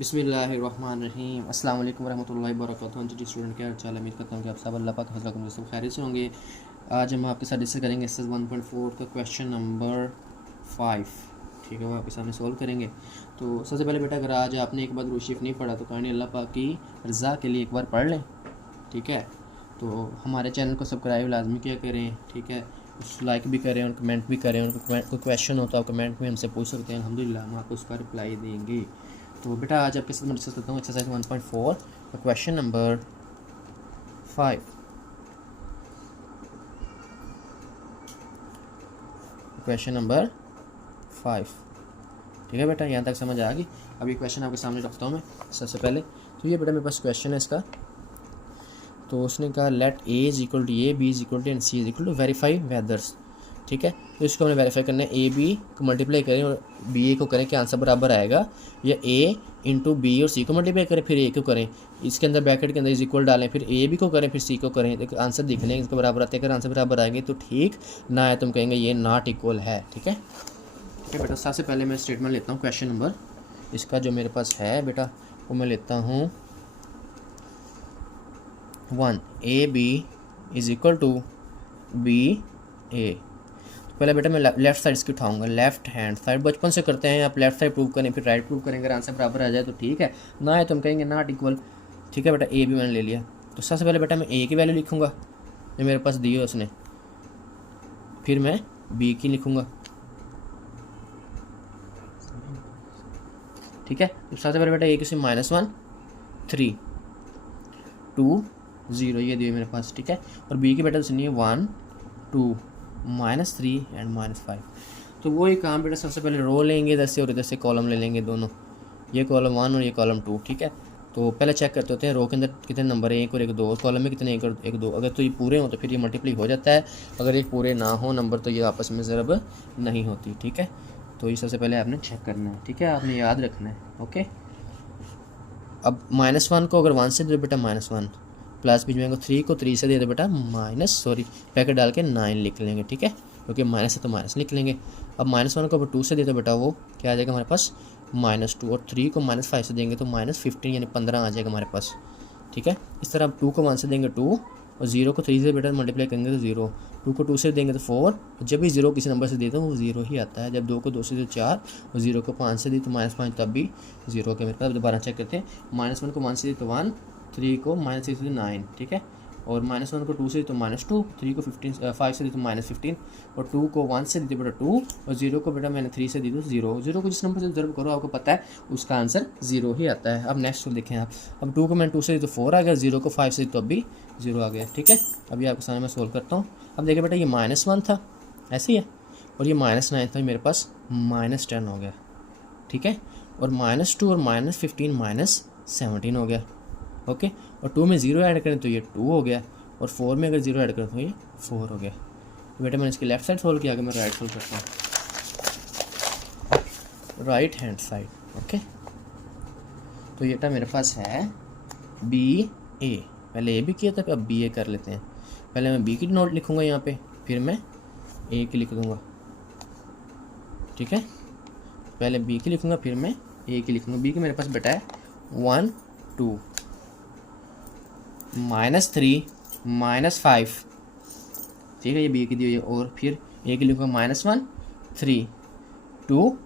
बिस्मिल्लाहिर्रहमानिर्रहीम अस्सलाम वालेकुम रहमतुल्लाहि वबरकातुहू। जी स्टूडेंट, क्या हाल चाल है? उम्मीद करता हूँ कि आप सब अल्लाह पाक के फज़ल से खैरियत से होंगे। आज हम आपके साथ डिस्कस करेंगे एक्सरसाइज 1.4 का क्वेश्चन नंबर 5। ठीक है, वो आपके सामने सॉल्व करेंगे। तो सबसे पहले बेटा, अगर आज आपने एक बार दुरूद शरीफ नहीं पढ़ा तो कहानी अल्लाह पाक की रज़ा के लिए एक बार पढ़ लें। ठीक है, तो हमारे चैनल को सब्सक्राइब लाजमी किया करें। ठीक है, उस लाइक भी करें और कमेंट भी करें। और कोई क्वेश्चन हो तो आप कमेंट में हमसे पूछ सकते हैं, अल्हम्दुलिल्लाह हम आपको उसका रिप्लाई देंगे। तो बेटा आज आपके साथ मैं डिस्कस करता हूँ एक्सरसाइज 1.4 का क्वेश्चन नंबर 5। Question number 5। ठीक है बेटा, यहाँ तक समझ आ गई। अब ये क्वेश्चन आपके सामने रखता हूँ मैं सबसे पहले। तो ये बेटा मेरे पास क्वेश्चन है इसका। तो उसने कहा let A is equal to A, B is equal to and C is equal to verify weathers. ठीक है, तो इसको हमने वेरीफाई करना है। ए बी को मल्टीप्लाई करें और बी ए को करें, क्या आंसर बराबर आएगा, या ए इंटू बी और सी को मल्टीप्लाई करें फिर ए को करें, इसके अंदर ब्रैकेट के अंदर इज इक्वल डालें, फिर ए बी को करें फिर सी को करें, तो आंसर देख लें इसके बराबर आते हैं। अगर आंसर बराबर आएंगे तो ठीक, ना आए तो हम कहेंगे ये नॉट इक्वल है। ठीक है बेटा, सबसे पहले मैं स्टेटमेंट लेता हूँ क्वेश्चन नंबर इसका जो मेरे पास है बेटा, वो मैं लेता हूँ 1 A B is equal to B A. पहले बेटा मैं लेफ्ट साइड इसकी उठाऊंगा, लेफ्ट हैंड साइड। बचपन से करते हैं, आप लेफ्ट साइड प्रूव करें फिर राइट प्रूव करेंगे। अगर आंसर बराबर आ जाए तो ठीक है, ना है तो हम कहेंगे नॉट इक्वल। ठीक है बेटा, ए भी मैंने ले लिया। तो सबसे पहले बेटा मैं ए की वैल्यू लिखूंगा जो मेरे पास दी है उसने, फिर मैं बी की लिखूंगा। ठीक है, तो सबसे पहले बेटा ए की -1 3 2 0 ये दिए मेरे पास। ठीक है, और बी की बेटा सुनिए 1 2 -3 एंड -5। तो वही काम बेटा, सबसे पहले रो लेंगे इधर से और इधर से कॉलम ले लेंगे दोनों, ये कॉलम 1 और ये कॉलम 2। ठीक है, तो पहले चेक करते होते हैं रो के अंदर कितने नंबर है, 1 और 1 2, और कॉलम में कितने 1 और 1 2। अगर तो ये पूरे हो तो फिर ये मल्टीप्लाई हो जाता है, अगर ये पूरे ना हो नंबर तो ये आपस में ज़रब नहीं होती। ठीक है, तो ये सबसे पहले आपने चेक करना है। ठीक है, आपने याद रखना है। ओके, अब -1 को अगर 1 से दे बेटा -1, प्लस बीच में 3 को 3 से दे दो बेटा ब्रैकेट डाल के 9 लिख लेंगे। ठीक है, क्योंकि माइनस है तो माइनस लिख लेंगे। अब -1 को अगर 2 से दे दो बेटा वो क्या आ जाएगा हमारे पास -2, और 3 को -5 से देंगे तो -15 यानी 15 आ जाएगा हमारे पास। ठीक है, इस तरह 2 को 1 से देंगे 2, और 0 को 3 से बेटा मल्टीप्लाई करेंगे तो 0, 2 को 2 से देंगे तो 4। जब भी 0 किसी नंबर से देते हैं वो 0 ही आता है। जब 2 को 2 से दे 4 और 0 को 5 से दी तो -5, तब भी 0 के मेरे पास। दोबारा चेक करते हैं, -1 को 1 से दी तो 1, 3 को -6 से 9। ठीक है, और -1 को 2 से दी तो -2, 3 को 5 से दी तो -15, और 2 को 1 से दी तो बेटा 2, और 0 को बेटा मैंने 3 से दी तो 0। 0 को जिस नंबर से ज़रूर करो आपको पता है उसका आंसर 0 ही आता है। अब नेक्स्ट को देखें आप, अब 2 को मैंने 2 से दी तो 4 आ गया, 0 को 5 से दी तो अब भी 0 आ गया। ठीक है, अभी आपके सामने मैं सोल्व करता हूँ। अब देखिए बेटा, ये -1 था ऐसे ही है, और ये -9 था, मेरे पास -10 हो गया। ठीक है, और -2 और -15 -17 हो गया। ओके, और 2 में 0 ऐड करें तो ये 2 हो गया, और 4 में अगर 0 ऐड करें तो ये 4 हो गया। तो बेटा मैंने इसकी लेफ्ट साइड सोल्व किया, अगर मैं राइट सोल्व करता हूँ, राइट हैंड साइड। ओके, तो ये बेटा मेरे पास है बी ए, पहले ए भी किया था, अब बी ए कर लेते हैं। पहले मैं बी की नोट लिखूंगा यहाँ पे, फिर मैं ए की लिख दूंगा। ठीक है, पहले बी की लिखूंगा फिर मैं ए की लिखूंगा। बी की मेरे पास बेटा है 1 2 -3 -5। ठीक है, ये बी की दी हुई है, और फिर ए की लिखूंगा -1 3 2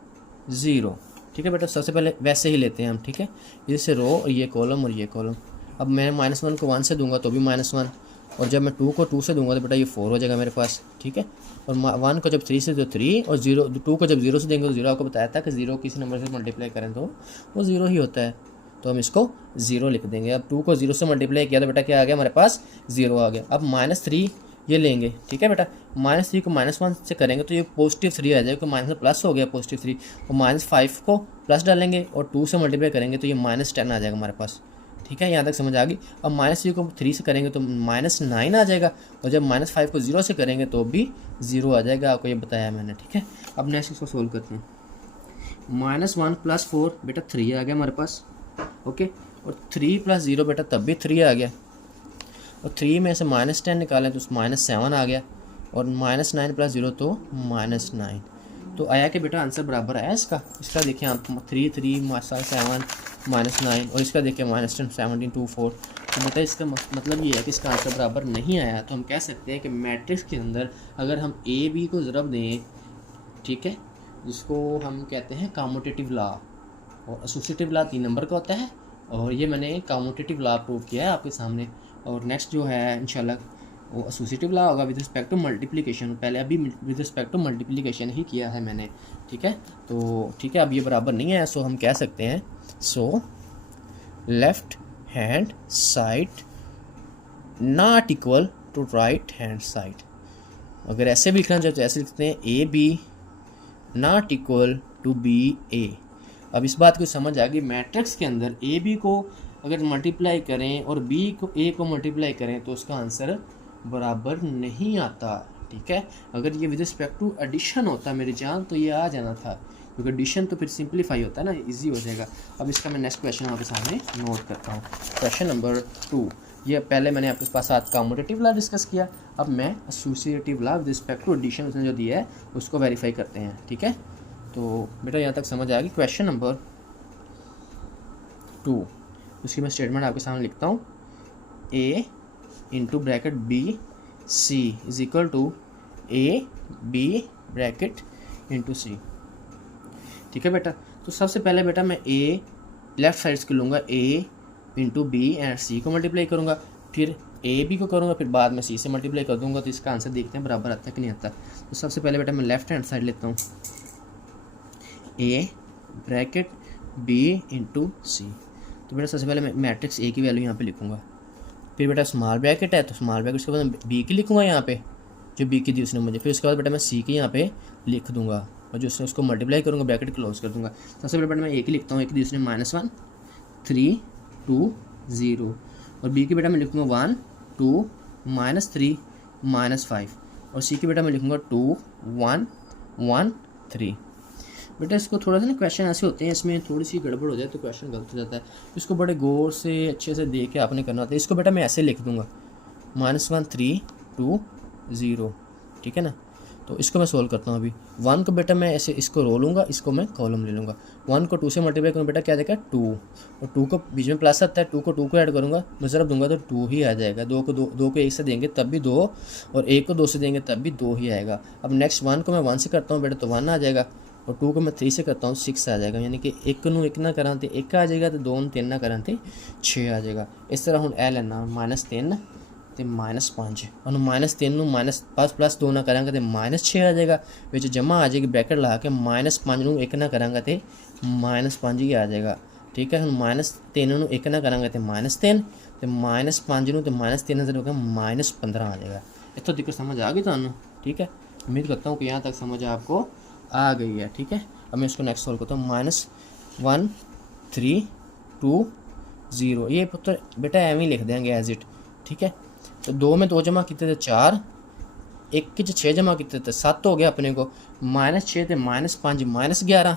0। ठीक है बेटा, सबसे पहले वैसे ही लेते हैं हम। ठीक है, जैसे रो और ये कॉलम और ये कॉलम। अब मैं -1 को 1 से दूंगा तो भी -1, और जब मैं 2 को 2 से दूंगा तो बेटा ये 4 हो जाएगा मेरे पास। ठीक है, और 1 को जब 3 से दो 3, और 2 को जब 0 से देंगे तो 0। आपको बताया था कि 0 किसी नंबर से मल्टीप्लाई करें तो वो 0 ही होता है, तो हम इसको 0 लिख देंगे। अब 2 को 0 से मल्टीप्लाई किया तो बेटा क्या आ गया हमारे पास 0 आ गया। अब -3 ये लेंगे। ठीक है बेटा, -3 को -1 से करेंगे तो ये +3 आ जाएगा, माइनस में प्लस हो गया +3, और -5 को प्लस डालेंगे और 2 से मल्टीप्लाई करेंगे तो ये -10 आ जाएगा हमारे पास। ठीक है, यहाँ तक समझ आ गई। अब -3 को 3 से करेंगे तो -9 आ जाएगा, और जब -5 को 0 से करेंगे तो भी 0 आ जाएगा, आपको ये बताया मैंने। ठीक है, अब नेक्स्ट इसको सोल्व करते हैं। -1 + 4 बेटा 3 आ गया हमारे पास। ओके, और 3 + 0 बेटा तब भी 3 आ गया, और 3 में से -10 निकालें तो -7 आ गया, और -9 + 0 तो -9। तो आया कि बेटा आंसर बराबर आया इसका। इसका देखिए आप 3 3 7 -9 और इसका देखिए -10 17 2 4। तो बेटा इसका मतलब ये है कि इसका आंसर बराबर नहीं आया। तो हम कह सकते हैं कि मैट्रिक्स के अंदर अगर हम ए बी को ज़रब दें, ठीक है, जिसको हम कहते हैं कम्यूटेटिव लॉ, और एसोसिएटिव लॉ 3 नंबर का होता है, और ये मैंने कम्यूटेटिव लॉ प्रूव किया है आपके सामने। और नेक्स्ट जो है इंशाल्लाह वो एसोसिएटिव लॉ होगा विद रिस्पेक्ट टू मल्टीप्लिकेशन। पहले अभी विद रिस्पेक्ट टू मल्टीप्लिकेशन ही किया है मैंने, ठीक है। तो ठीक है, अब ये बराबर नहीं है, सो हम कह सकते हैं so left hand side not equal to right hand side. अगर ऐसे भी लिखना चाहे तो ऐसे लिखते हैं A B not equal to B A. अब इस बात को समझ आ गई, मैट्रिक्स के अंदर ए बी को अगर मल्टीप्लाई करें और बी को ए को मल्टीप्लाई करें तो उसका आंसर बराबर नहीं आता, ठीक है। अगर ये विद रिस्पेक्ट टू एडिशन होता मेरी जान तो ये आ जाना था, क्योंकि एडिशन तो फिर सिंप्लीफाई होता है ना, इजी हो जाएगा। अब इसका मैं नेक्स्ट क्वेश्चन आपके सामने नोट करता हूँ। क्वेश्चन नंबर 2, ये पहले मैंने आपके पास साथ कम्यूटेटिव लॉ डिस्कस किया, अब मैं associative law with respect to addition उसने जो दिया है उसको वेरीफाई करते हैं, ठीक है। तो बेटा यहाँ तक समझ आ गई। क्वेश्चन नंबर 2, उसकी मैं स्टेटमेंट आपके सामने लिखता हूँ। A into bracket B C is equal to A B bracket into C, ठीक है बेटा। तो सबसे पहले बेटा मैं ए लेफ्ट साइड के लूँगा, ए इंटू बी एंड सी को मल्टीप्लाई करूँगा, फिर ए बी को करूँगा, फिर बाद में सी से मल्टीप्लाई कर दूँगा। तो इसका आंसर देखते हैं बराबर आता है कि नहीं आता। तो सबसे पहले बेटा मैं लेफ्ट हैंड साइड लेता हूँ, ए ब्रैकेट बी इंटू सी। तो बेटा सबसे पहले मैं मैट्रिक्स ए की वैल्यू यहाँ पे लिखूँगा, फिर बेटा स्मॉल ब्रैकेट है तो स्मॉल ब्रैकेट, उसके बाद बी की लिखूँगा यहाँ पे जो बी की दी उसने मुझे, फिर उसके बाद बेटा मैं सी की यहाँ पे लिख दूँगा और जो उसने उसको मल्टीप्लाई करूँगा ब्रैकेट क्लोज कर दूँगा। सबसे पहले बेटा मैं ए की लिखता हूँ, ए की दी उसने -1 3 2 0 और बी की बेटा मैं लिखूँगा 1 2 -3 -5 और सी की बेटा मैं लिखूँगा 2 1 1 3। बेटा इसको थोड़ा सा ना क्वेश्चन ऐसे होते हैं, इसमें थोड़ी सी गड़बड़ हो जाए तो क्वेश्चन गलत हो जाता है, इसको बड़े गौर से अच्छे से देख के आपने करना होता है। इसको बेटा मैं ऐसे लिख दूँगा -1 3 2 0, ठीक है ना। तो इसको मैं सोल्व करता हूँ। अभी 1 को बेटा मैं ऐसे इसको रो लूँगा, इसको मैं कॉलम ले लूँगा। 1 को 2 से मल्टीप्लाई करूँ बेटा क्या देगा 2, और 2 को बीच में प्लस आता है, 2 को ऐड करूँगा, मैं ज़रा दूंगा तो 2 ही आ जाएगा। 2 को 1 से देंगे तब भी 2, और 1 को 2 से देंगे तब भी 2 ही आएगा। अब नेक्स्ट 1 को मैं 1 से करता हूँ बेटा तो 1 आ जाएगा, और 2 को मैं 3 से करता हूँ 6 आ जाएगा। यानी कि 1 ਨੂੰ 1 ना करा तो 1 आ जाएगा, तो 2 ਨੂੰ 3 ना करा तो 6 आ जाएगा। इस तरह हूँ ए लेना -3 तो -5 और -3 ਨੂੰ +2 ना करांगा तो -6 आ जाएगा, विच जमा आ जाएगी ब्रैकेट ला के -5 ਨੂੰ 1 ना करांगा तो -5 ही आ जाएगा, ठीक है। हम -3 ਨੂੰ 1 ना करांगे तो -3 तो -5 ਨੂੰ तो -3 नजर होगा -15 आ जाएगा। इतों तक समझ आ गई तुहानू, ठीक है। उम्मीद करता हूँ कि यहाँ तक समझ आपको आ गई है, ठीक है। अब मैं इसको नेक्स्ट सॉल्व करता हूँ। -1 3 2 0, ये पुत्र बेटा एवं ही लिख देंगे एज इट, ठीक है। तो 2 में 2 जमा किए थे 4, 1 के 6 जमा किए थे 7 हो गया अपने को, -6 तो -5 -11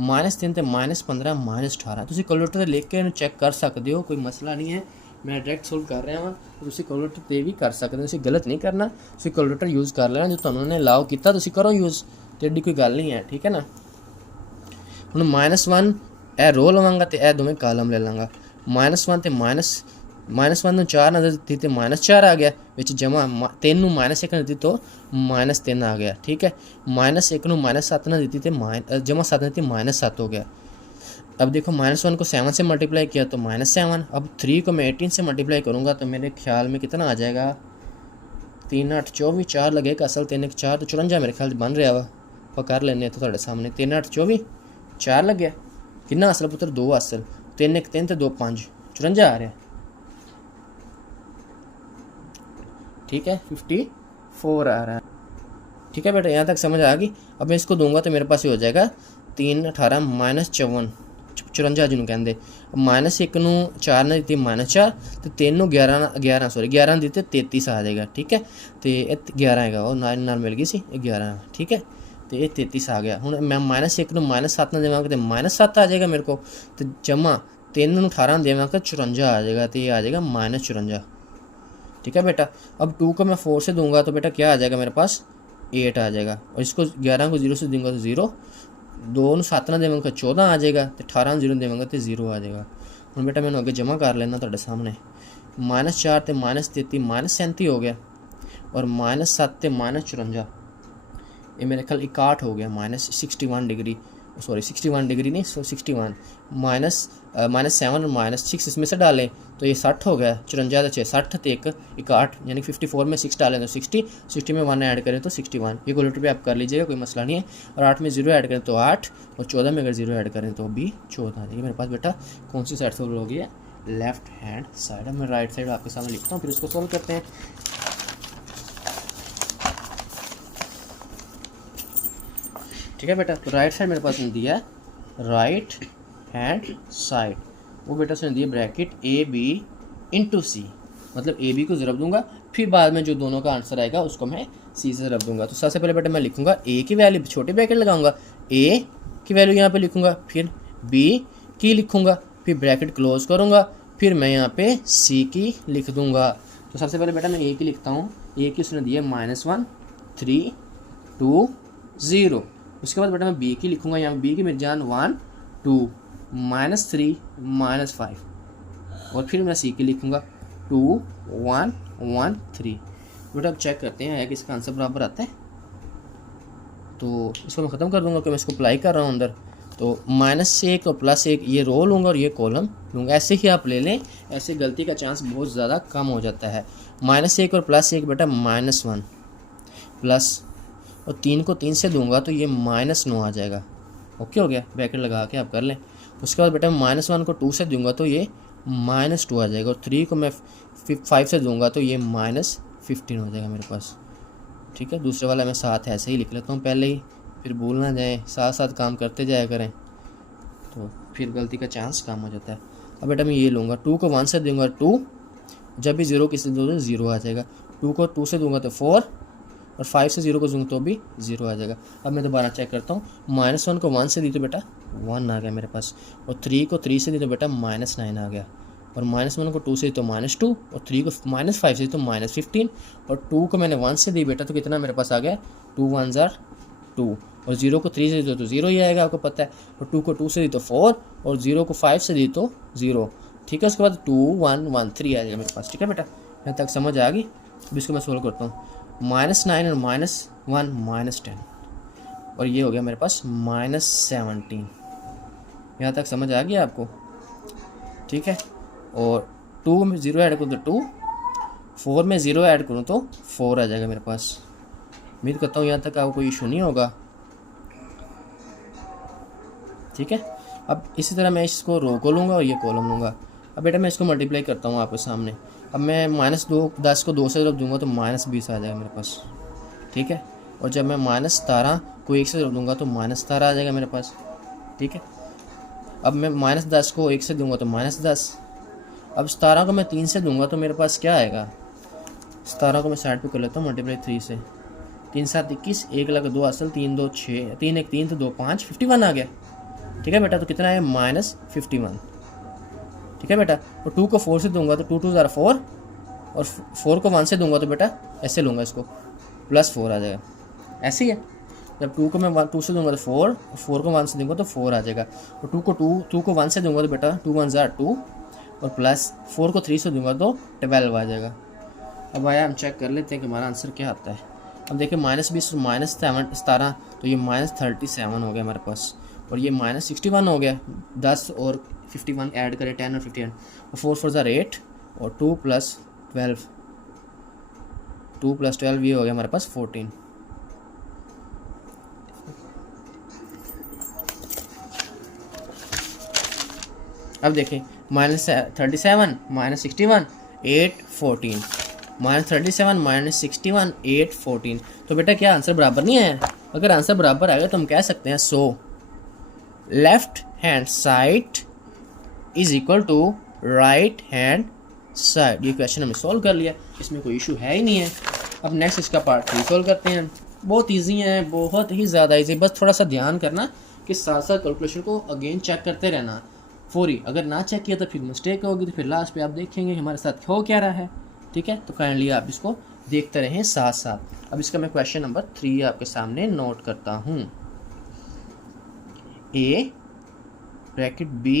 -3 तो -15 -18। तुम कैलकुलेटर लिख के चेक कर सकते हो, कोई मसला नहीं है, मैं डायरैक्ट सोल्व कर रहा हाँ। तो कैलकुलेटर पर भी कर सकते हो, गलत नहीं करना, कैलकुलेटर यूज़ कर लेना जो तुमने अलाउ किया करो यूज़, तो एडी कोई गल नहीं है, ठीक है ना। हम -1 ए रो लवांगा तो यह दोवें कालम ले लाँगा। -1 तो -1 ਨੂੰ 4 ना दी तो -4 आ गया, विच जमा 3 ਨੂੰ -1 ना दी तो -3 आ गया, ठीक है। -1 ਨੂੰ -7 ना दी तो जमा 7 दी -7 हो गया। अब देखो -1 को 7 से मल्टीप्लाई किया तो -7। अब 3 को मैं 18 से मल्टीप्लाई करूँगा तो मेरे ख्याल में कितना आ जाएगा, 3 8 24 4 लगेगा, असल 3 1 4 तो 54 मेरे ख्याल बन रहा वा, आप कर लें तो थोड़े सामने 3 8 24 4 लगे कि असल पुत्र 2 असल 3 1 3 तो 2 5 54 आ रहा, ठीक है। 54 आ रहा है, ठीक है बेटा, यहाँ तक समझ आ गई। अब मैं इसको दूंगा तो मेरे पास ये हो जाएगा 3 18 -54 54 ਜਿਹਨੂੰ ਕਹਿੰਦੇ। -1 ਨੂੰ 4 ने दी -4 तो 3 ਨੂੰ 11 दी तो 33 आ जाएगा, ठीक है। तो 11 है वो नाल मिल गई सी 11, ठीक है। तो ये 33 आ गया। हूँ मैं -1 ਨੂੰ -7 ना देवांगा तो -7 आ जाएगा मेरे को, तो जमा 3 ਨੂੰ 18 देवांगा तो 54 आ जाएगा, तो ये आ जाएगा -54, ठीक है बेटा। अब 2 को मैं 4 से दूंगा तो बेटा क्या आ जाएगा मेरे पास 8 आ जाएगा, और इसको 11 को 0 से दूंगा तो 0, 2 7 ना देवांगा 14 आ जाएगा, तो 18 0 देवांगा तो 0 आ जाएगा। हम बेटा मैंने अगे जमा कर लेना तुहाडे सामने, -4 ते -33 -37 हो गया, और -7 ते -54, ये मेरे ख्याल 61 हो गया, -61 डिग्री, सॉरी 61 डिग्री नहीं, 61 -7 और -6 इसमें से डालें तो ये 60 हो गया, 54 से 60 तो 61, यानी 54 में 6 डालें तो 60 में 1 ऐड करें तो 61। ये क्वालिटी पे आप कर लीजिएगा, कोई मसला नहीं है। और 8 में 0 ऐड करें तो 8, और 14 में अगर 0 ऐड करें तो भी 14 आ जाएगी। मेरे पास बेटा कौन सी साइड सोल्व होगी है, लेफ्ट हैंड साइड। अब मैं राइट साइड आपके सामने लिखता हूँ, फिर उसको सोल्व करते हैं। ठीक है बेटा, तो राइट साइड मेरे पास ने दिया है राइट हैंड साइड, वो बेटा उसने दिया ब्रैकेट AB इंटू C, मतलब AB को ज़रब दूंगा, फिर बाद में जो दोनों का आंसर आएगा उसको मैं C से ज़रब दूंगा। तो सबसे पहले बेटा मैं लिखूंगा A की वैल्यू, छोटे ब्रैकेट लगाऊंगा, A की वैल्यू यहाँ पे लिखूंगा, फिर B की लिखूंगा, फिर ब्रैकेट क्लोज करूंगा, फिर मैं यहाँ पे C की लिख दूंगा। तो सबसे पहले बेटा मैं A की लिखता हूँ, A की उसने दिया -1 3 2 0। उसके बाद बेटा मैं B की लिखूंगा, यहाँ B की मेरी जान 1 2 -3 -5, और फिर मैं C की लिखूंगा 2 1 1 3। बेटा अब चेक करते हैं कि इसका आंसर बराबर आता है, तो इसको मैं ख़त्म कर दूंगा कि मैं इसको अप्लाई कर रहा हूँ अंदर। तो -1 और +1 ये रो लूँगा और ये कॉलम लूँगा, ऐसे ही आप ले लें, ऐसे गलती का चांस बहुत ज़्यादा कम हो जाता है। -1 और +1 बेटा -1 प्लस, और 3 को 3 से दूंगा तो ये -9 आ जाएगा। ओके हो गया, ब्रैकेट लगा के आप कर लें। उसके बाद बेटा -1 को 2 से दूंगा तो ये -2 आ जाएगा, और 3 को मैं 5 से दूंगा तो ये -15 हो जाएगा मेरे पास। ठीक है, दूसरे वाला मैं साथ ऐसे ही लिख लेता हूँ पहले ही, फिर भूल ना जाए, साथ साथ काम करते जाया करें, तो फिर गलती का चांस कम हो जाता है। अब बेटा मैं ये लूँगा, 2 को 1 से दूंगा 2, जब भी 0 किसी दूँगा तो 0 आ जाएगा, 2 को 2 से दूंगा तो 4, और 5 से 0 को दूँ तो भी 0 आ जाएगा। अब मैं दोबारा चेक करता हूँ, -1 को 1 से दी तो बेटा 1 आ गया मेरे पास, और 3 को 3 से दी तो बेटा -9 आ गया, और -1 को 2 से दी तो -2, और 3 को -5 से दी तो -15, और 2 को मैंने 1 से दी बेटा तो कितना मेरे पास आ गया, 2 1 ज़ार 2, और 0 को 3 से दी तो 0 ही आएगा, आपको पता है, और 2 को 2 से दी तो 4, और 0 को 5 से दी तो 0। ठीक है, उसके बाद 2 1 1 3 आ जाएगा मेरे पास। ठीक है बेटा, यहाँ तक समझ आ गई। अब इसको मैं सोल्व करता हूँ, -9 और -1 -10, और ये हो गया मेरे पास -17। यहाँ तक समझ आ गया आपको? ठीक है, और 2 में 0 ऐड करूँ तो 2, 4 में 0 ऐड करूँ तो 4 आ जाएगा मेरे पास। उम्मीद करता हूँ यहाँ तक आपको कोई इशू नहीं होगा। ठीक है, अब इसी तरह मैं इसको रो को लूँगा और ये कॉलम लूँगा। अब बेटा मैं इसको मल्टीप्लाई करता हूँ आपके सामने। अब मैं -10 को 2 से जब दूंगा तो -20 आ जाएगा मेरे पास। ठीक है, और जब मैं -17 को 1 से जब दूंगा तो -17 आ जाएगा मेरे पास। ठीक है, अब मैं -10 को 1 से दूंगा तो -10। अब 17 को मैं 3 से दूंगा तो मेरे पास क्या आएगा, 17 को मैं साइड पे कर लेता हूँ मल्टीप्लाई 3 से, 3 7 21, 1 लगा 2 असल, 3 2 6, 3 1 3 तो 2 5, 51 आ गया। ठीक है बेटा, तो कितना है -51। ठीक है बेटा, तो 2 को 4 से दूंगा तो 2 2 ज़ारा 4, और 4 को 1 से दूंगा तो बेटा ऐसे लूँगा इसको, +4 आ जाएगा। ऐसे ही है, जब 2 को मैं 2 से दूंगा तो 4, और 4 को 1 से दूंगा तो 4 आ जाएगा, और 2 को 1 से दूंगा तो बेटा 2 1 ज़ारा 2, और +4 को 3 से दूंगा तो 12 आ जाएगा। अब आया हम चेक कर लेते हैं कि हमारा आंसर क्या आता है। अब देखिए -20 और -17, तो ये -37 हो गया हमारे पास, और ये -61 हो गया। 10 और 51 ऐड करें, 10 और 51, 4 4 ज़ार 8, और 2 + 12 ये हो गया हमारे पास 14। अब देखें, -37 -61 8 14, -37 -61 8 14, तो बेटा क्या आंसर बराबर नहीं आया? अगर आंसर बराबर आएगा तो हम कह सकते हैं so left hand side is equal to right hand side. ये क्वेश्चन हमने सॉल्व कर लिया, इसमें कोई इशू है ही नहीं है। अब नेक्स्ट इसका पार्ट 3 सॉल्व करते हैं। बहुत ईजी है, बहुत ही ज़्यादा ईजी, बस थोड़ा सा ध्यान करना कि साथ साथ कैलकुलेशन को अगेन चेक करते रहना फौरी। अगर ना चेक किया तो फिर मिस्टेक होगी, तो फिर लास्ट पे आप देखेंगे हमारे साथ हो क्या रहा है। ठीक है, तो काइंडली आप इसको देखते रहें साथ साथ। अब इसका मैं क्वेश्चन नंबर 3 आपके सामने नोट करता हूँ। A bracket B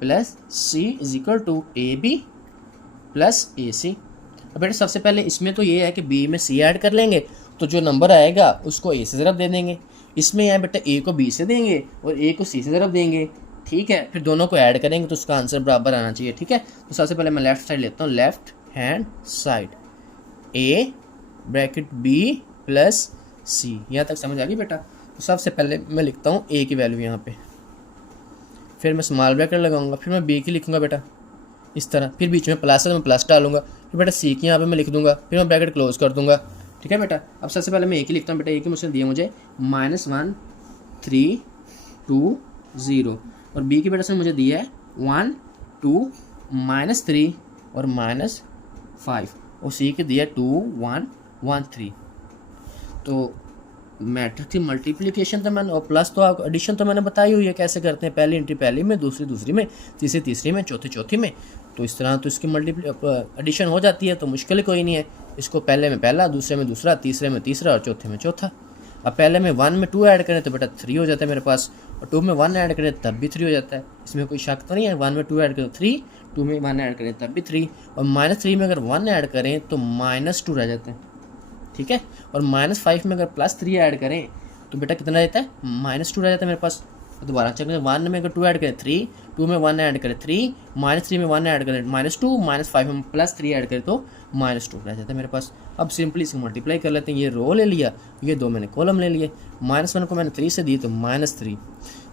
plus C is equal to A B plus A C. अब बेटा सबसे पहले इसमें तो ये है कि बी में सी ऐड कर लेंगे तो जो नंबर आएगा उसको ए से ज़रब दे देंगे। इसमें यहाँ बेटा ए को बी से देंगे और ए को सी से ज़रब देंगे, ठीक है। फिर दोनों को ऐड करेंगे तो उसका आंसर बराबर आना चाहिए, ठीक है। तो सबसे पहले मैं लेफ्ट साइड लेता हूँ, लेफ्ट हैंड साइड ए ब्रैकेट बी प्लस सी। यहाँ तक समझ आ गई बेटा। तो सबसे पहले मैं लिखता हूँ ए की वैल्यू यहाँ पे, फिर मैं स्मॉल ब्रैकेट लगाऊंगा, फिर मैं बी की लिखूंगा बेटा इस तरह, फिर बीच में प्लस है तो मैं प्लस डालूंगा, फिर बेटा सी की यहाँ पे मैं लिख दूंगा, फिर मैं ब्रैकेट क्लोज कर दूंगा, ठीक है बेटा। अब सबसे पहले मैं ए की लिखता हूँ बेटा। ए की मुझसे दिया मुझे -1 3 2 0 और बी की बेटा से मुझे दिया है 1 2 -3 और -5 और सी के दिया 2 1 1 3। तो मैट्रिक्स की मल्टीप्लिकेशन तो मैंने और प्लस तो आपको एडिशन तो मैंने बताई हुई है कैसे करते हैं, पहली एंट्री पहली में, दूसरी दूसरी में, तीसरी तीसरी में, चौथी चौथी में। तो इस तरह तो इसकी एडिशन हो जाती है, तो मुश्किल कोई नहीं है। इसको पहले में पहला, दूसरे में दूसरा, तीसरे में तीसरा और चौथे में चौथा। अब पहले में 1 में 2 ऐड करें तो बेटा 3 हो जाता है मेरे पास, और 2 में 1 ऐड करें तब भी 3 हो जाता है। इसमें कोई शक तो नहीं है। 1 में 2 ऐड करें तो 3, 2 में 1 ऐड करें तब भी 3, और -3 में अगर 1 ऐड करें तो -2 रह जाते हैं, ठीक है। और -5 में अगर +3 ऐड करें तो बेटा कितना रहता है, -2 रह जाता है मेरे पास। तो दोबारा चेक करें, 1 में अगर 2 ऐड करें 3, 2 में 1 ऐड करें 3, -3 में 1 ऐड करें -2, -5 में +3 ऐड करें तो -2 रह जाता है मेरे पास। अब सिंपली इसको मल्टीप्लाई कर लेते हैं। ये रो ले लिया, ये 2 मैंने कॉलम ले लिए। -1 को मैंने 3 से दी तो -3,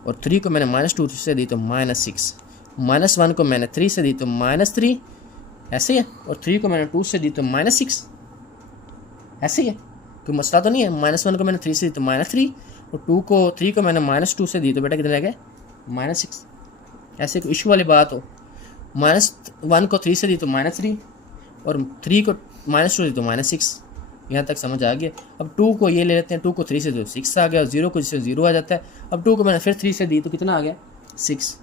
और 3 को मैंने -2 से दी तो -6, -1 को मैंने 3 से दी तो -3, ऐसे ही है, और 3 को मैंने 2 से दी तो -6, ऐसे ही है, कोई मसला तो नहीं है। -1 को मैंने 3 से दी तो -3, और 3 को मैंने -2 से दी तो बेटा कितना रह गया, -6। ऐसे कोई इशू वाली बात हो, -1 को 3 से दी तो -3, और 3 को -2 से दी तो -6। यहाँ तक समझ आ गया। अब 2 को ये ले लेते हैं, 2 को 3 से दी तो 6 आ गया, और 0 को जिससे 0 आ जाता है। अब 2 को मैंने फिर 3 से दी तो कितना आ गया, 6,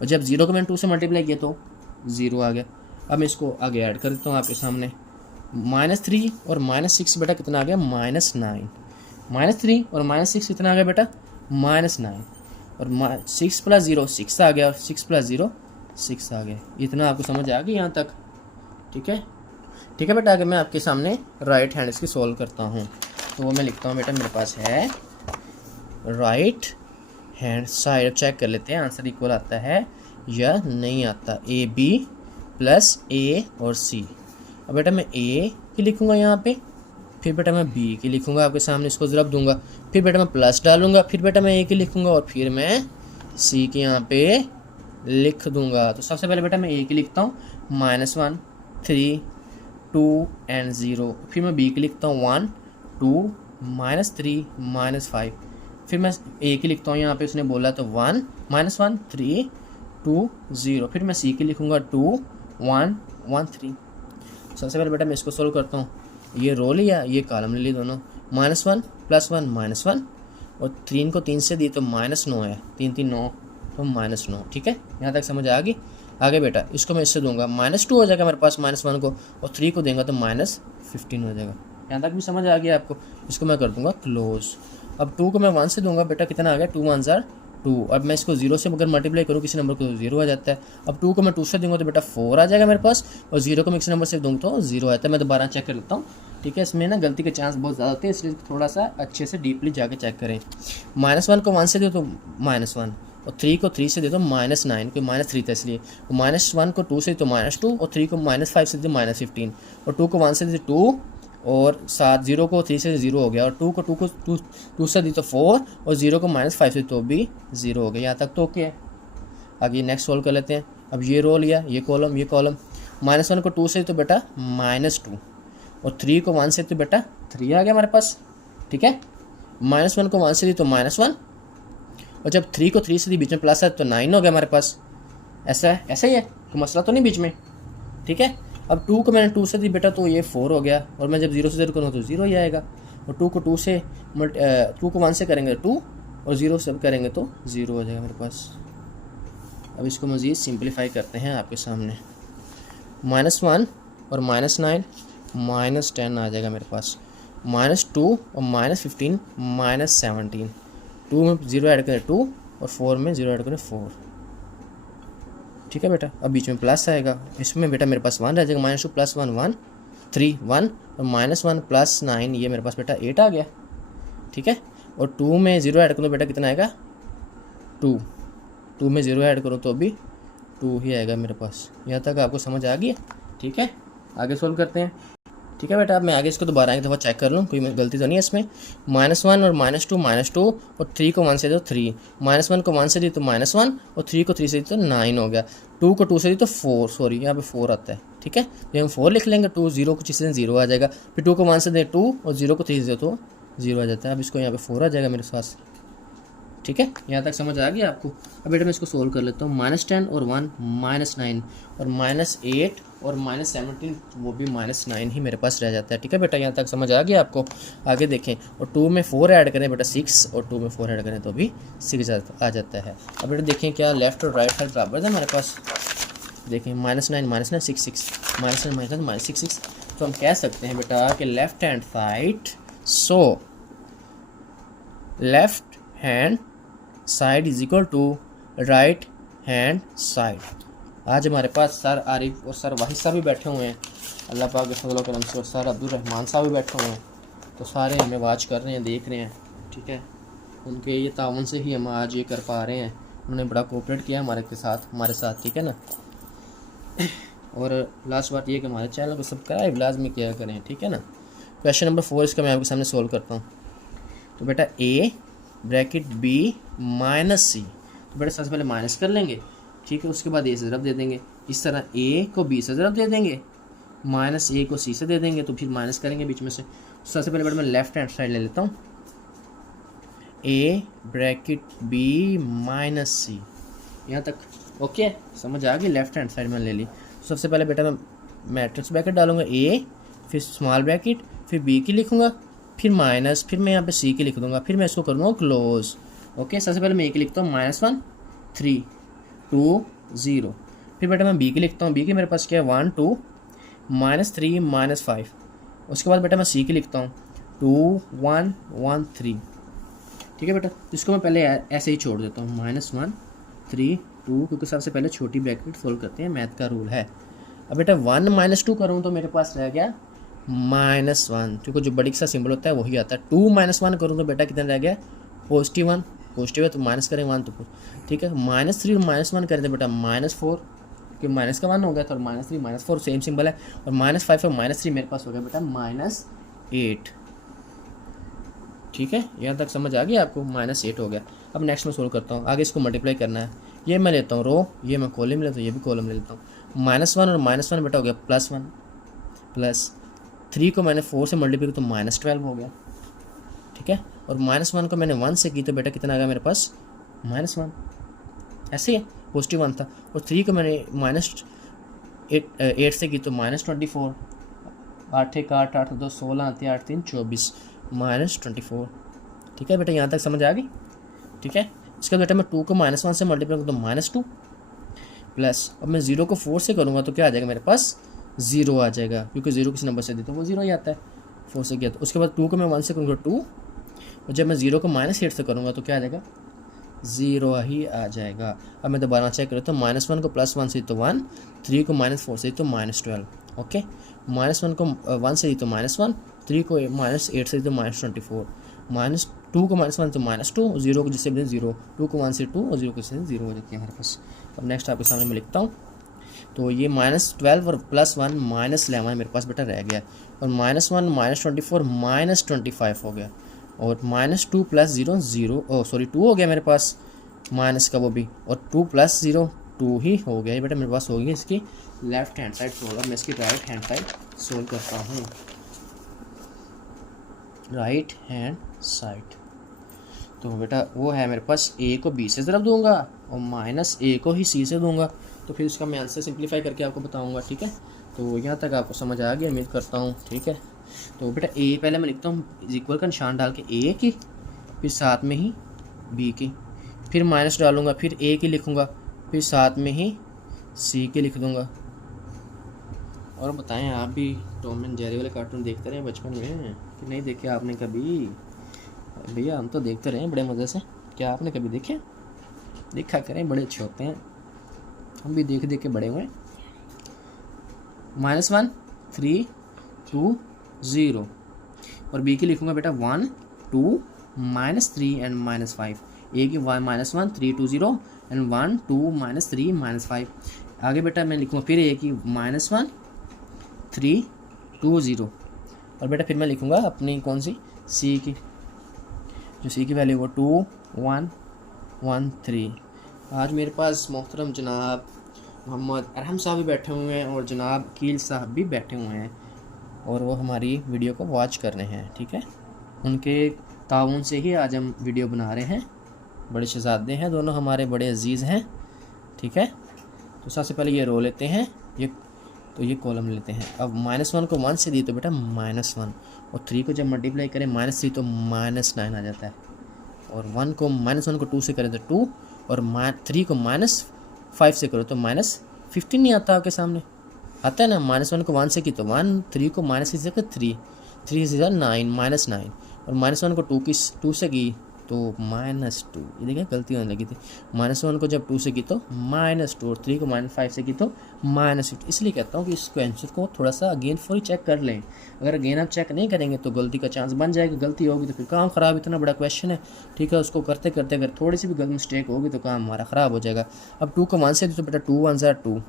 और जब 0 को मैंने 2 से मल्टीप्लाई किया तो 0 आ गया। अब मैं इसको आगे ऐड कर देता हूँ आपके सामने। -3 और -6 बेटा कितना आ गया, -9। -3 और -6 कितना आ गया बेटा, -9, और 6 + 0 6 आ गया, और 6 + 0 6 आ गया। इतना आपको समझ आ गई यहाँ तक, ठीक है। ठीक है बेटा, आगे मैं आपके सामने राइट हैंड इसकी सॉल्व करता हूँ। तो वो मैं लिखता हूँ बेटा, मेरे पास है राइट हैंड साइड। अब चेक कर लेते हैं आंसर इक्वल आता है या नहीं आता। AB + A और C। अब बेटा मैं A की लिखूँगा यहाँ पे, फिर बेटा मैं B की लिखूँगा आपके सामने, इसको ज़रब दूंगा, फिर बेटा मैं प्लस डालूंगा, फिर बेटा मैं A की लिखूँगा, और फिर मैं C की यहाँ पे लिख दूंगा। तो सबसे पहले बेटा मैं A की लिखता हूँ, -1 3 2 एंड 0, फिर मैं B की लिखता हूँ 1 2 -3 -5, फिर मैं A की लिखता हूँ यहाँ पे उसने बोला तो 1 -1 3 2 0, फिर मैं C की लिखूँगा 2 1 1 3। सबसे पहले बेटा मैं इसको सोल्व करता हूँ। ये रो लिया, ये कॉलम ले ली दोनों, -1 +1 -1, और 3 को 3 से दी तो -9 है, 3 3 9 तो -9, ठीक है। यहाँ तक समझ आ गई। आगे बेटा इसको मैं इससे दूंगा, -2 हो जाएगा मेरे पास -1 को, और 3 को देंगे तो -15 हो जाएगा। यहाँ तक भी समझ आ गया आपको। इसको मैं कर दूंगा क्लोज। अब 2 को मैं 1 से दूंगा, बेटा कितना आ गया, 2 1 ज़ार 2। अब मैं इसको 0 से अगर मल्टीप्लाई करूँ किसी नंबर को तो 0 आ जाता है। अब 2 को मैं 2 से दूंगा तो बेटा 4 आ जाएगा मेरे पास, और 0 को मैं किसी नंबर से दूँ तो 0 आता है। मैं दोबारा चेक कर लेता हूँ, ठीक है। इसमें ना गलती के चांस बहुत ज़्यादा होते हैं, इसलिए थोड़ा सा अच्छे से डीपली जाके चेक करें। -1 को 1 से दो तो -1, और 3 को 3 से दे दो -9, कोई -3 था इसलिए। -1 को 2 से तो -2, और 3 को -5 से दे तो -15, और 2 को 1 से दे 2, और 0 को 3 से 0 हो गया, और 2 को 2 से दी तो 4, और 0 को -5 से तो भी 0 हो गया। यहाँ तक तो ओके है। आगे नेक्स्ट सॉल्व कर लेते हैं। अब ये रो लिया, ये कॉलम, ये कॉलम। -1 को 2 से तो बेटा -2, और 3 को 1 से तो बेटा 3 आ गया हमारे पास, ठीक है। -1 को 1 से दी तो -1, और जब 3 को 3 से दी बीच में प्लस है तो 9 हो गया हमारे पास। ऐसा ही है, तो मसला तो नहीं बीच में, ठीक है। अब 2 को मैंने 2 से दी बेटा तो ये 4 हो गया, और मैं जब 0 से 0 करूँ तो 0 ही आएगा, और 2 को 2 को 1 से करेंगे 2, और 0 से करेंगे तो 0 हो जाएगा मेरे पास। अब इसको मज़ीद सिंप्लीफाई करते हैं आपके सामने। -1 और -9 -10 आ जाएगा मेरे पास, -2 और -15 -17, 2 में 0 ऐड करें 2, और 4 में 0 ऐड करें 4, ठीक है बेटा। अब बीच में प्लस आएगा, इसमें बेटा मेरे पास 1 रह जाएगा, -2 + 1 1 3 1 और -1 + 9 ये मेरे पास बेटा 8 आ गया, ठीक है। और 2 में 0 ऐड करूँ बेटा कितना आएगा 2 में 0 ऐड करूँ तो भी 2 ही आएगा मेरे पास। यहाँ तक आपको समझ आ गई, ठीक है। आगे सोल्व करते हैं, ठीक है बेटा। अब मैं आगे इसको दोबारा एक दफ़ा चेक कर लूँ कोई गलती तो नहीं है इसमें। -1 और -2 और 3 को 1 से दो 3, -1 को 1 से दी तो -1 और 3 को 3 से दी तो 9 हो गया, 2 को 2 से दी तो 4, सॉरी यहाँ पे 4 आता है, ठीक है। तो हम 4 लिख लेंगे, 2 0 को 3 से 0 आ जाएगा, फिर 2 को 1 से दे 2 और 0 को 3 से दे तो 0 आ जाता है। अब इसको यहाँ पे 4 आ जाएगा मेरे पास, ठीक है। यहाँ तक समझ आ गया आपको। अब बेटा मैं इसको सोल्व कर लेता हूँ। -10 और 1 -9 और -8 और -17 वो भी -9 ही मेरे पास रह जाता है, ठीक है बेटा। यहाँ तक समझ आ गया आपको। आगे देखें, और 2 में 4 ऐड करें बेटा 6 और 2 में 4 ऐड करें तो भी 6 आ जाता है। अब बेटा देखें क्या लेफ्ट और राइट साइड बराबर है मेरे पास। देखें -9 6 6 -9 -6 6, तो हम कह सकते हैं बेटा कि left hand side, so left hand side is equal to right hand side. आज हमारे पास सर आरिफ और सर वाहिद साहब भी बैठे हुए हैं, अल्लाह पाक के फजल व करम से, और सर अब्दुल रहमान साहब भी बैठे हुए हैं। तो सारे हमें वाच कर रहे हैं, देख रहे हैं, ठीक है। उनके ये तावन से ही हम आज ये कर पा रहे हैं। उन्होंने बड़ा कोऑपरेट किया हमारे साथ, ठीक है ना। और लास्ट बात ये कि हमारे चैनल को सब्सक्राइब लाजमी किया करें, ठीक है ना। क्वेश्चन नंबर 4 इसका मैं आपके सामने सोल्व करता हूँ। तो बेटा A ब्रैकेट B -C, तो बेटा सबसे पहले माइनस कर लेंगे, ठीक है। उसके बाद A से ज़रब दे देंगे, इस तरह A को B से ज़रब दे देंगे, -A को C से दे देंगे, तो फिर माइनस करेंगे बीच में से। सबसे पहले बेटा मैं लेफ्ट हैंड साइड ले लेता हूँ, A ब्रैकेट B -C, यहाँ तक ओके समझ आ गई। लेफ्ट हैंड साइड में ले ली। सबसे पहले बेटा मैं मैट्रिक्स ब्रैकेट डालूंगा, A फिर स्मॉल ब्रैकेट फिर B की लिखूंगा, फिर माइनस, फिर मैं यहाँ पे C की लिख दूंगा, फिर मैं इसको करूँगा क्लोज, ओके। सबसे पहले मैं A की लिखता हूँ -1 3 2 0, फिर बेटा मैं B की लिखता हूँ। B की मेरे पास क्या है 1 2 -3 -5। उसके बाद बेटा मैं C की लिखता हूँ 2 1 1 3, ठीक है बेटा। इसको मैं पहले ऐसे ही छोड़ देता हूँ, -1 3 2, क्योंकि सबसे पहले छोटी ब्रैकेट सोल्व करते हैं, मैथ का रूल है। अब बेटा 1 -2 करूँ तो मेरे पास रह गया -1, क्योंकि जो बड़ी सा सिंबल होता है वही आता है। 2 -1 करूँ तो बेटा कितना रह गया +1, पॉजिटिव है तो माइनस करें 1 तो, ठीक है। -3 -1 करें तो बेटा -4, क्योंकि माइनस का 1 हो गया, तो -3 -4 सेम सिंबल है। और -5 और -3 मेरे पास हो गया बेटा -8, ठीक है। यहाँ तक समझ आ गया आपको, -8 हो गया। अब नेक्स्ट मैं सोल्व करता हूँ। आगे इसको मल्टीप्लाई करना है, ये मैं लेता हूँ रो, ये मैं कॉलम लेता हूँ, ये भी कॉलम ले लेता हूँ। -1 और -1 बेटा हो गया +1, प्लस 3 को मैंने 4 से मल्टीप्लाई किया तो -12 हो गया, ठीक है। और -1 को मैंने 1 से की तो बेटा कितना आ गया मेरे पास -1, ऐसे ही +1 था। और 3 को मैंने -8 से की तो -24, 8 1 8 8 2 16 8 3 24 -24, ठीक है बेटा। यहाँ तक समझ आ गई, ठीक है। इसका बेटा मैं 2 को -1 से मल्टीप्लाई करूँ तो -2, प्लस अब मैं 0 को 4 से करूँगा तो क्या आ जाएगा मेरे पास 0 आ जाएगा, क्योंकि 0 किसी नंबर से दे तो वो 0 ही आता है, 4 से किया तो। उसके बाद 2 को मैं 1 से करूँगा 2, और जब मैं 0 को -8 से करूँगा तो क्या आ जाएगा 0 ही आ जाएगा। अब मैं दोबारा चेक करूँ तो -1 को +1 से तो 1, 3 को -4 से तो -12, ओके। -1 को 1 से तो -1, 3 को -8 से तो -24, -2 को -1 तो -2, 0 को जिससे 0, 2 को 1 से 2 और 0 को से 0 हो जाती है हमारे पास। अब नेक्स्ट आपके सामने मैं लिखता हूँ, तो ये -12 और +1 -11 मेरे पास बेटा रह गया, और -1 -24 -25 हो गया, और -2 + 0 0, सॉरी 2 हो गया मेरे पास माइनस का वो भी, और 2 + 0 2 ही हो गया। ये बेटा मेरे पास हो गई इसकी लेफ्ट हैंड साइड सोल्व। अब मैं इसकी राइट हैंड साइड सोल्व करता हूँ। राइट हैंड साइड तो बेटा वो है मेरे पास, A को B से ज़रब दूंगा और -A को ही C से दूंगा, तो फिर उसका मैं आंसर सिंप्लीफाई करके आपको बताऊंगा, ठीक है। तो यहाँ तक आपको समझ आ गया उम्मीद करता हूँ, ठीक है। तो बेटा A पहले मैं लिखता हूँ इक्वल का निशान डाल के A की, फिर साथ में ही B की, फिर माइनस डालूंगा, फिर A की लिखूँगा, फिर साथ में ही C की लिख दूँगा। और बताएं आप भी टॉम एंड जेरी वाले कार्टून देखते रहे बचपन में कि नहीं देखे आपने कभी? भैया हम तो देखते रहे बड़े मज़े से, क्या आपने कभी देखे? देखा करें, बड़े अच्छे होते हैं, हम भी देख देख के बड़े हुए। -1 3 2 0 और बी की लिखूंगा बेटा 1 2 -3 एंड -5। ए की -1 3 2 0 एंड 1 2 -3 -5। आगे बेटा मैं लिखूंगा फिर ए की -1 3 2 0 और बेटा फिर मैं लिखूंगा अपनी कौन सी सी की, जो सी की वैल्यू वो 2 1 1 3। आज मेरे पास मोहतरम जनाब मोहम्मद अरहम साहब भी बैठे हुए हैं और जनाब कील साहब भी बैठे हुए हैं और वो हमारी वीडियो को वॉच कर रहे हैं। ठीक है, उनके ताउन से ही आज हम वीडियो बना रहे हैं। बड़े शहजादे हैं दोनों, हमारे बड़े अजीज़ हैं। ठीक है, तो सबसे पहले ये रो लेते हैं, ये कॉलम लेते हैं। अब -1 को 1 से दी तो बेटा -1 और 3 को जब मल्टीप्लाई करें -3 तो -9 आ जाता है और 1 को -1 को 2 से करें तो 2 और 3 को -5 से करो तो -15 नहीं आता आपके सामने, आता है ना। -1 को 1 से की तो 1, 3 को -6 से कर 3 से 9 -9 और -1 को 2 से की तो -2। ये देखिए गलती होने लगी थी, -1 को जब 2 से की तो -2 और 3 को -5 से की तो -50। इसलिए कहता हूँ कि इसको आंसर को थोड़ा सा अगेन फॉर चेक कर लें। अगर अगेन आप चेक नहीं करेंगे तो गलती का चांस बन जाएगा, गलती होगी तो फिर काम ख़राब। इतना बड़ा क्वेश्चन है, ठीक है, उसको करते करते अगर थोड़ी सी भी गलत मिस्टेक होगी तो काम हमारा ख़राब हो जाएगा। अब 2 को 1 से दी तो बेटा 2 1 ज़ा 2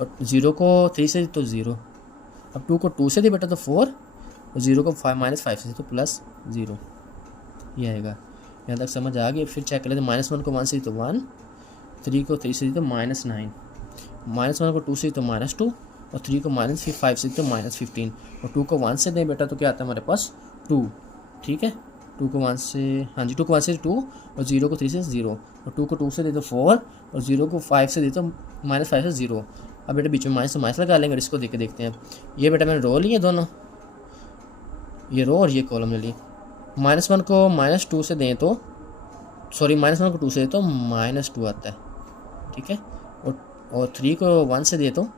और 0 को 3 से दी तो 0। अब 2 को 2 से दी बेटा तो 4 और 0 को -5 से दी तो +0। ये आएगा। यहाँ तक समझ आ गई। फिर चेक कर लेते, -1 को 1 से दी तो 1, 3 को 3 से दी तो -9, -1 को 2 से दी तो -2 और 3 को -5 से दी तो -15 और 2 को 1 से दें बेटा तो क्या आता है हमारे पास 2। ठीक है, 2 को 1 से, हाँ जी 2 को 1 से 2 और 0 को 3 से 0 और 2 को 2 से दे तो 4 और 0 को 5 से दे तो -5 से 0। अब बेटा बीच में माइनस तो माइनस लगा लेंगे और इसको देख के देखते हैं। ये बेटा मैंने रो लिए दोनों, ये रो और ये कॉलम ले ली। -1 को -2 से दें तो सॉरी -1 को 2 से दें तो -2 आता है। ठीक है, और 3 को 1 से दे तो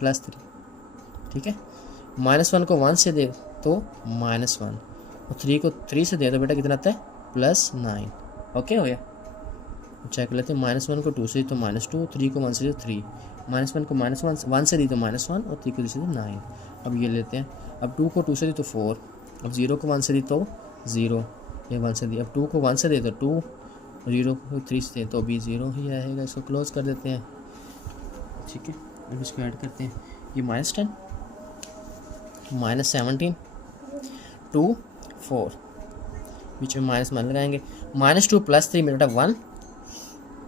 +3। ठीक है, -1 को 1 से दे तो -1 और 3 को 3 से दे तो बेटा कितना आता है +9। ओके हो गया। चेक लेते हैं, -1 को 2 से दी तो -2, 3 को 1 से दी तो 3, -1 को -1 से दी तो -1 और 3 को 3 से दी 9। अब ये लेते हैं, अब 2 को 2 से दी तो 4, अब 0 को 1 से दी तो 0, ये 1 से दी। अब 2 को 1 से दे तो 2, 0 को 3 से दे तो भी 0 ही रहेगा। इसको क्लोज कर देते हैं। ठीक है, अब इसको ऐड करते हैं, ये -10 -17 2 4 बीच में -1 लगाएंगे। -2 +3 बेटा 1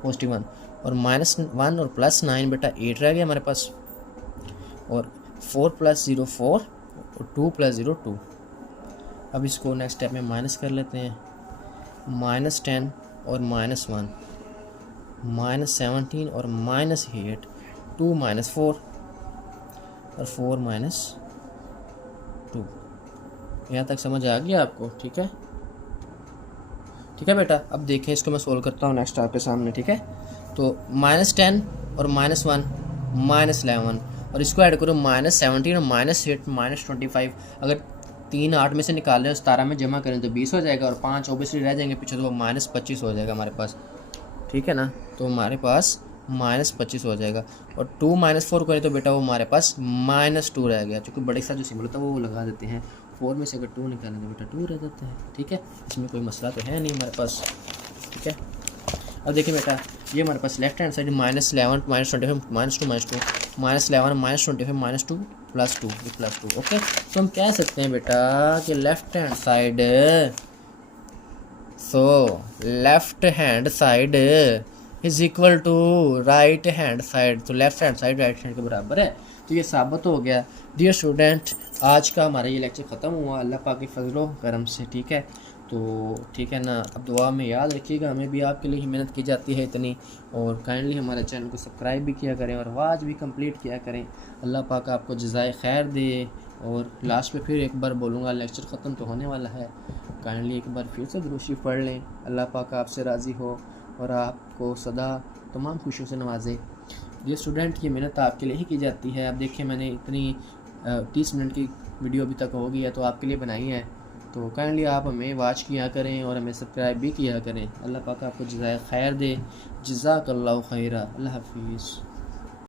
+1 और -1 और +9 बेटा 8 रह गया हमारे पास और 4 + 0 4 और 2 + 0 2। अब इसको नेक्स्ट स्टेप में माइनस कर लेते हैं, -10 और -1 -17 और -8 2 -4 और 4 -2। यहाँ तक समझ आ गया आपको? ठीक है, ठीक है बेटा। अब देखें, इसको मैं सोल्व करता हूँ नेक्स्ट आपके सामने। ठीक है, तो -10 और -1 -11 और इसको ऐड करो -17 और -8 -25। अगर 3 8 में से निकाल रहे हैं 17 में जमा करें तो 20 हो जाएगा और 5 ओबियसली रह जाएंगे पीछे, तो वो -25 हो जाएगा हमारे पास। ठीक है ना, तो हमारे पास -25 हो जाएगा और 2 -4 करें तो बेटा वो हमारे पास -2 रह गया। चूँकि बड़े साथ जो सिंबल होता है वो लगा देते हैं। 4 में से अगर 2 निकालेंगे बेटा 2 रह जाता है। ठीक है, इसमें कोई मसला तो है नहीं हमारे पास। ठीक है, अब देखिए बेटा, ये हमारे पास लेफ्ट हैंड साइड -11 -25 -2 -11 -25 -2 +2 ये +2। ओके, तो हम कह सकते हैं बेटा कि left hand side is equal to right hand side. तो left hand side right hand के बराबर है, तो ये साबित हो गया। डियर स्टूडेंट, आज का हमारा ये लेक्चर ख़त्म हुआ अल्लाह पाक के फजलो करम से। ठीक है, तो ठीक है ना, अब दुआ में याद रखिएगा, हमें भी आपके लिए ही मेहनत की जाती है इतनी, और काइंडली हमारे चैनल को सब्सक्राइब भी किया करें और आवाज़ भी कंप्लीट किया करें। अल्लाह पाक आपको जज़ाए खैर दे। और लास्ट में फिर एक बार बोलूँगा, लेक्चर ख़त्म तो होने वाला है, काइंडली एक बार फिर से दुरूद शरीफ पढ़ लें। अल्लाह पाक आपसे राज़ी हो और आपको सदा तमाम खुशियों से नवाजे। ये स्टूडेंट, ये मेहनत आपके लिए ही की जाती है। अब देखिए, मैंने इतनी 30 मिनट की वीडियो अभी तक हो गई है तो आपके लिए बनाई है, तो काइंडली आप हमें वॉच किया करें और हमें सब्सक्राइब भी किया करें। अल्लाह पाक आपको जज़ाए खैर दे। जज़ाकल्लाहु खैरा। अल्लाह हाफिज़।